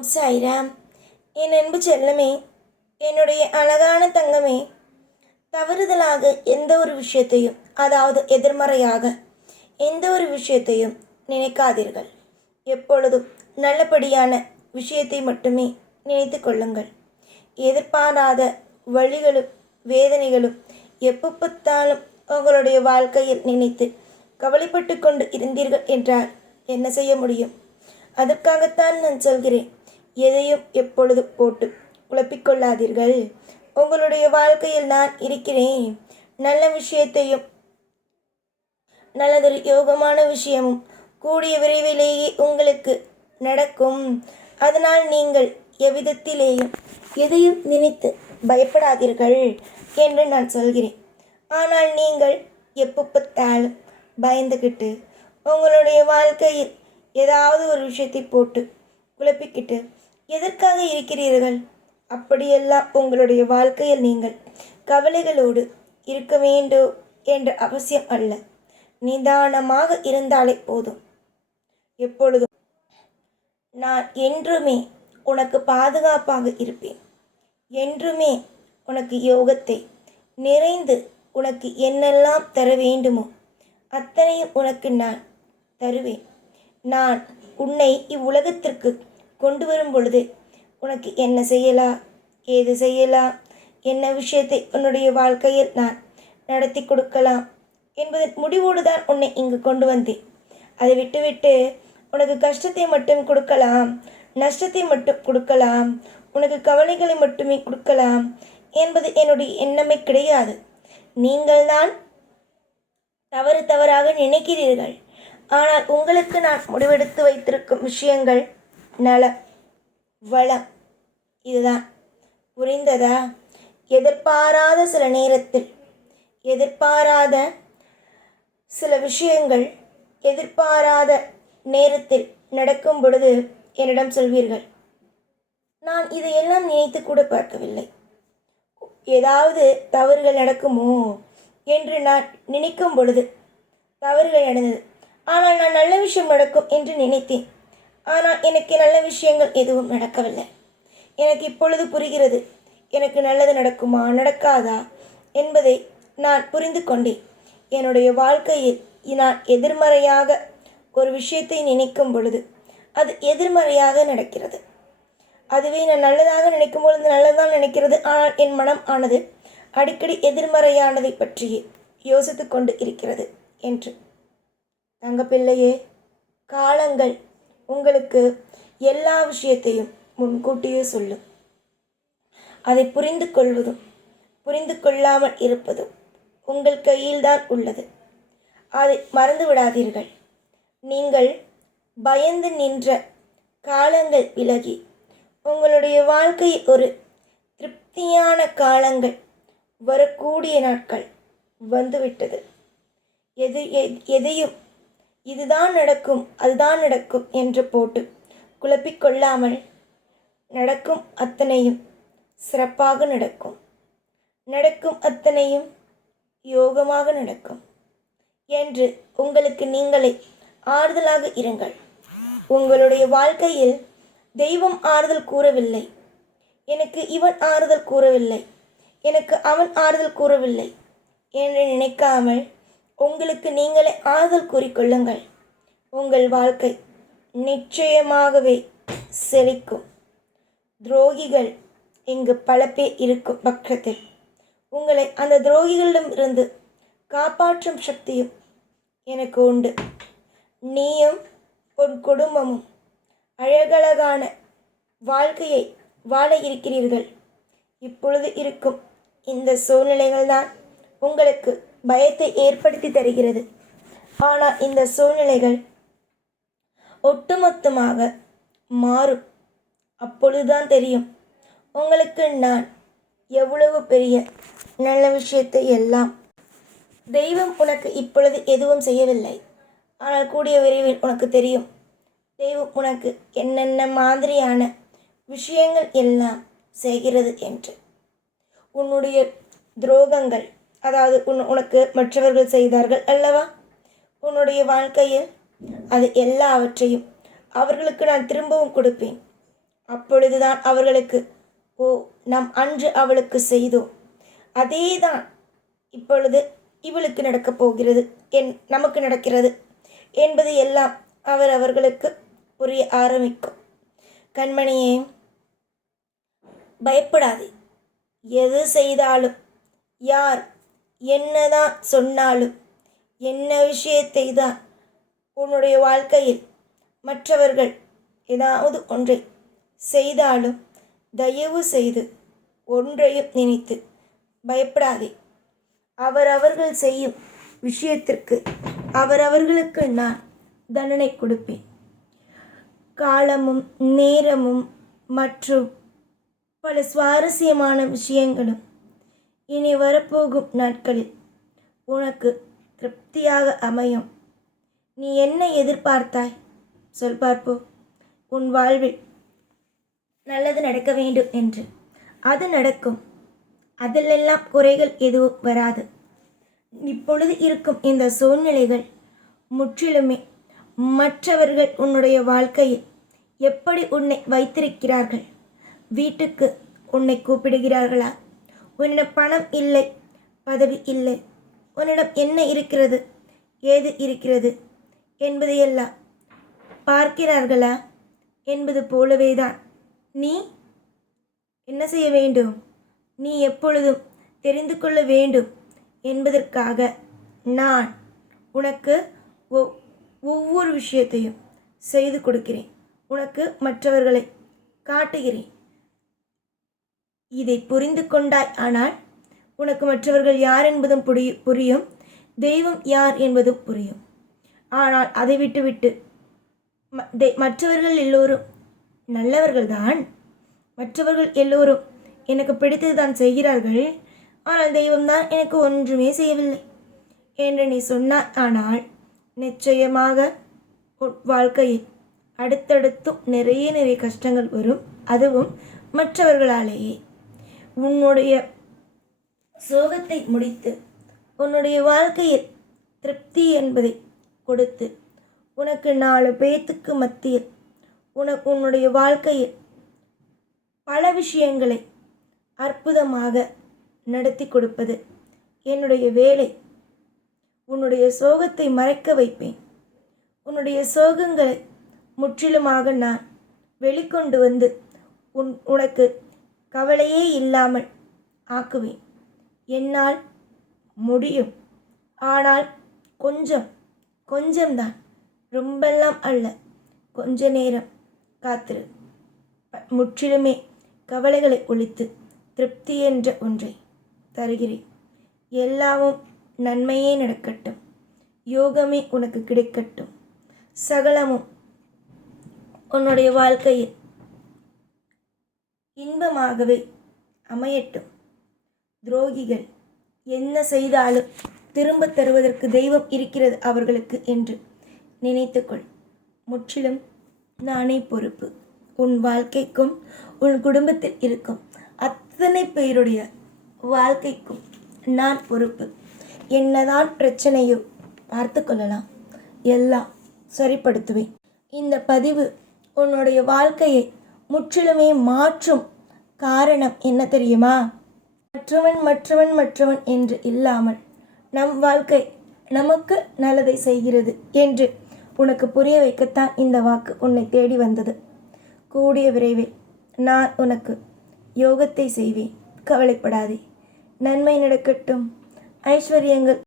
ஓம் சாய்ராம். என் அன்பு செல்லமே, என்னுடைய அழகான தங்கமே, தவறுதலாக எந்த ஒரு விஷயத்தையும், அதாவது எதிர்மறையாக எந்த ஒரு விஷயத்தையும் நினைக்காதீர்கள். எப்பொழுதும் நல்லபடியான விஷயத்தை மட்டுமே நினைத்து கொள்ளுங்கள். எதிர்பாராத வழிகளும் வேதனைகளும் எப்போ பார்த்தாலும் உங்களுடைய வாழ்க்கையில் நினைத்து கவலைப்பட்டு கொண்டு இருந்தீர்கள் என்றால் என்ன செய்ய முடியும்? அதற்காகத்தான் நான் சொல்கிறேன், எதையும் எப்பொழுது போட்டு குழப்பிக்கொள்ளாதீர்கள். உங்களுடைய வாழ்க்கையில் நான் இருக்கிறேன். நல்ல விஷயத்தையும் நல்லதொரு யோகமான விஷயமும் கூடிய விரைவிலேயே உங்களுக்கு நடக்கும். அதனால் நீங்கள் எவ்விதத்திலேயும் எதையும் நினைத்து பயப்படாதீர்கள் என்று நான் சொல்கிறேன். ஆனால் நீங்கள் எப்போ பார்த்தாலும் பயந்துக்கிட்டு உங்களுடைய வாழ்க்கையில் ஏதாவது ஒரு விஷயத்தை போட்டு குழப்பிக்கிட்டு எதற்காக இருக்கிறீர்கள்? அப்படியெல்லாம் உங்களுடைய வாழ்க்கையில் நீங்கள் கவலைகளோடு இருக்க வேண்டும் என்ற அவசியம் அல்ல. நிதானமாக இருந்தாலே போதும். எப்பொழுதும் நான் என்றுமே உனக்கு பாதுகாப்பாக இருப்பேன். என்றுமே உனக்கு யோகத்தை நிறைந்து உனக்கு என்னெல்லாம் தர வேண்டுமோ அத்தனையும் உனக்கு நான் தருவேன். நான் உன்னை இவ்வுலகத்திற்கு கொண்டு வரும் பொழுது உனக்கு என்ன செய்யலாம், ஏது செய்யலாம், என்ன விஷயத்தை உன்னுடைய வாழ்க்கையில் நான் நடத்தி கொடுக்கலாம் என்பதன் முடிவோடு தான் உன்னை இங்கு கொண்டு வந்தேன். அதை விட்டுவிட்டு உனக்கு கஷ்டத்தை மட்டும் கொடுக்கலாம், நஷ்டத்தை மட்டும் கொடுக்கலாம், உனக்கு கவலைகளை மட்டுமே கொடுக்கலாம் என்பது என்னுடைய எண்ணமே கிடையாது. நீங்கள்தான் தவறாக நினைக்கிறீர்கள். ஆனால் உங்களுக்கு நான் முடிவெடுத்து வைத்திருக்கும் விஷயங்கள் நலம் வளம் இதுதான். புரிந்ததா? எதிர்பாராத சில நேரத்தில் எதிர்பாராத சில விஷயங்கள் எதிர்பாராத நேரத்தில் நடக்கும் பொழுது என்னிடம் சொல்வீர்கள், நான் இதையெல்லாம் நினைத்து கூட பார்க்கவில்லை, ஏதாவது தவறுகள் நடக்குமோ என்று நான் நினைக்கும் பொழுது தவறுகள் நடந்தது. ஆனால் நான் நல்ல விஷயம் நடக்கும் என்று நினைத்தேன். ஆனால் எனக்கு நல்ல விஷயங்கள் எதுவும் நடக்கவில்லை. எனக்கு இப்பொழுது புரிகிறது, எனக்கு நல்லது நடக்குமா நடக்காதா என்பதை நான் புரிந்து கொண்டேன். என்னுடைய வாழ்க்கையில் நான் எதிர்மறையாக ஒரு விஷயத்தை நினைக்கும் பொழுது அது எதிர்மறையாக நடக்கிறது. அதுவே நான் நல்லதாக நினைக்கும் பொழுது நல்லதான் நினைக்கிறது. ஆனால் என் மனம் ஆனது அடிக்கடி எதிர்மறையானதை பற்றியே யோசித்து கொண்டு இருக்கிறது என்று. தங்கப்பிள்ளையே, காலங்கள் உங்களுக்கு எல்லா விஷயத்தையும் முன்கூட்டியே சொல்லும். அதை புரிந்து கொள்வதும் புரிந்து கொள்ளாமல் இருப்பதும் உங்கள் கையில்தான் உள்ளது. அதை மறந்து விடாதீர்கள். நீங்கள் பயந்து நின்ற காலங்கள் விலகி உங்களுடைய வாழ்க்கை ஒரு திருப்தியான காலங்கள் வரக்கூடிய நாட்கள் வந்துவிட்டது. எதையும் இதுதான் நடக்கும் அதுதான் நடக்கும் என்று போட்டு குழப்பிக்கொள்ளாமல் நடக்கும் அத்தனையும் சிறப்பாக நடக்கும். நடக்கும் அத்தனையும் யோகமாக நடக்கும் என்று உங்களுக்கு நீங்களே ஆறுதலாக இருங்கள். உங்களுடைய வாழ்க்கையில் தெய்வம் ஆறுதல் கூறவில்லை, எனக்கு இவன் ஆறுதல் கூறவில்லை, எனக்கு அவன் ஆறுதல் கூறவில்லை என்று நினைக்காமல் உங்களுக்கு நீங்களே ஆறுதல் கூறிக்கொள்ளுங்கள். உங்கள் வாழ்க்கை நிச்சயமாகவே செழிக்கும். துரோகிகள் இங்கு பல பேர் இருக்கும் பட்சத்தில் உங்களை அந்த துரோகிகளிடமிருந்து காப்பாற்றும் சக்தியும் எனக்கு உண்டு. நீயும் உன் குடும்பமும் அழகழகான வாழ்க்கையை வாழ இருக்கிறீர்கள். இப்பொழுது இருக்கும் இந்த சூழ்நிலைகள்தான் உங்களுக்கு பயத்தை ஏற்படுத்தி தருகிறது. ஆனால் இந்த சூழ்நிலைகள் ஒட்டுமொத்தமாக மாறும். அப்பொழுதுதான் தெரியும் உங்களுக்கு நான் எவ்வளவு பெரிய நல்ல விஷயத்தை எல்லாம். தெய்வம் உனக்கு இப்பொழுது எதுவும் செய்யவில்லை. ஆனால் கூடிய விரைவில் உனக்கு தெரியும் தெய்வம் உனக்கு என்னென்ன மாதிரியான விஷயங்கள் எல்லாம் செய்கிறது என்று. உன்னுடைய துரோகங்கள், அதாவது உனக்கு மற்றவர்கள் செய்தார்கள் அல்லவா, உன்னுடைய வாழ்க்கையில் அது எல்லாவற்றையும் அவர்களுக்கு நான் திரும்பவும் கொடுப்பேன். அப்பொழுதுதான் அவர்களுக்கு, ஓ, நாம் அன்று அவளுக்கு செய்தோம், அதேதான் இப்பொழுது இவளுக்கு நடக்கப் போகிறது, நமக்கு நடக்கிறது என்பது எல்லாம் அவர்களுக்கு புரிய ஆரம்பிக்கும். கண்மணியே, பயப்படாதே. எது செய்தாலும், யார் என்னதான் சொன்னாலும், என்ன விஷயத்தை தான் உன்னுடைய வாழ்க்கையில் மற்றவர்கள் ஏதாவது ஒன்றை செய்தாலும், தயவு செய்து ஒன்றையும் நினைத்து பயப்படாதே. அவர்கள் செய்யும் விஷயத்திற்கு அவர்களுக்கு நான் தண்டனை கொடுப்பேன். காலமும் நேரமும் மற்றும் பல சுவாரஸ்யமான விஷயங்களும் இனி வரப்போகும் நாட்களில் உனக்கு திருப்தியாக அமையும். நீ என்ன எதிர்பார்த்தாய்? சொல் பார்ப்போம். உன் வாழ்வில் நல்லது நடக்க வேண்டும் என்று. அது நடக்கும். அதிலெல்லாம் குறைகள் எதுவும் வராது. இப்பொழுது இருக்கும் இந்த சூழ்நிலைகள் முற்றிலுமே மற்றவர்கள் உன்னுடைய வாழ்க்கையில் எப்படி உன்னை வைத்திருக்கிறார்கள், வீட்டுக்கு உன்னை கூப்பிடுகிறார்களா, உன்னிடம் பணம் இல்லை, பதவி இல்லை, உன்னிடம் என்ன இருக்கிறது, ஏது இருக்கிறது என்பதையெல்லாம் பார்க்கிறார்களா என்பது போலவே தான் நீ என்ன செய்ய வேண்டும், நீ எப்பொழுதும் தெரிந்து கொள்ள வேண்டும் என்பதற்காக நான் உனக்கு ஒவ்வொரு விஷயத்தையும் செய்து கொடுக்கிறேன். உனக்கு மற்றவர்களை காட்டுகிறேன். இதை புரிந்து கொண்டாய் ஆனால் உனக்கு மற்றவர்கள் யார் என்பதும் புரியும், தெய்வம் யார் என்பதும் புரியும். ஆனால் அதை விட்டுவிட்டு மற்றவர்கள் எல்லோரும் நல்லவர்கள்தான், மற்றவர்கள் எல்லோரும் எனக்கு பிடித்தது தான் செய்கிறார்கள், ஆனால் தெய்வம்தான் எனக்கு ஒன்றுமே செய்யவில்லை என்று நீ சொன்னாய் ஆனால் நிச்சயமாக வாழ்க்கையில் அடுத்தடுத்தும் நிறைய கஷ்டங்கள் வரும். அதுவும் மற்றவர்களாலேயே. உன்னுடைய சோகத்தை முடித்து உன்னுடைய வாழ்க்கையில் திருப்தி என்பதை கொடுத்து உனக்கு 4 பேத்துக்கு மத்தியில் உன்னுடைய வாழ்க்கையில் பல விஷயங்களை அற்புதமாக நடத்தி கொடுப்பது என்னுடைய வேலை. உன்னுடைய சோகத்தை மறைக்க வைப்பேன். உன்னுடைய சோகங்களை முற்றிலுமாக நான் வெளிக்கொண்டு வந்து உனக்கு கவலையே இல்லாமல் ஆக்குவேன். என்னால் முடியும். ஆனால் கொஞ்சம்தான், ரொம்பெல்லாம் அல்ல, கொஞ்ச நேரம் காத்திரு. முற்றிலுமே கவலைகளை ஒழித்து திருப்தி என்ற ஒன்றை தருகிறேன். எல்லாமும் நன்மையே நடக்கட்டும். யோகமே உனக்கு கிடைக்கட்டும். சகலமும் உன்னுடைய வாழ்க்கையில் இன்பமாகவே அமையட்டும். துரோகிகள் என்ன செய்தாலும் திரும்ப தருவதற்கு தெய்வம் இருக்கிறது அவர்களுக்கு என்று நினைத்துக்கொள். முற்றிலும் நானே பொறுப்பு. உன் வாழ்க்கைக்கும் உன் குடும்பத்தில் இருக்கும் அத்தனை பேருடைய வாழ்க்கைக்கும் நான் பொறுப்பு. என்னதான் பிரச்சனையோ பார்த்து கொள்ளலாம், எல்லாம் சரிப்படுத்துவேன். இந்த பதிவு உன்னுடைய வாழ்க்கையை முற்றிலுமே மாற்றும் காரணம் என்ன தெரியுமா? மற்றவன் என்று இல்லாமல் நம் வாழ்க்கை நமக்கு நல்லதை செய்கிறது என்று உனக்கு புரிய வைக்கத்தான் இந்த வாக்கு உன்னை தேடி வந்தது. கூடிய விரைவில் நான் உனக்கு யோகத்தை செய்வேன். கவலைப்படாதே. நன்மை நடக்கட்டும். ஐஸ்வர்யங்கள்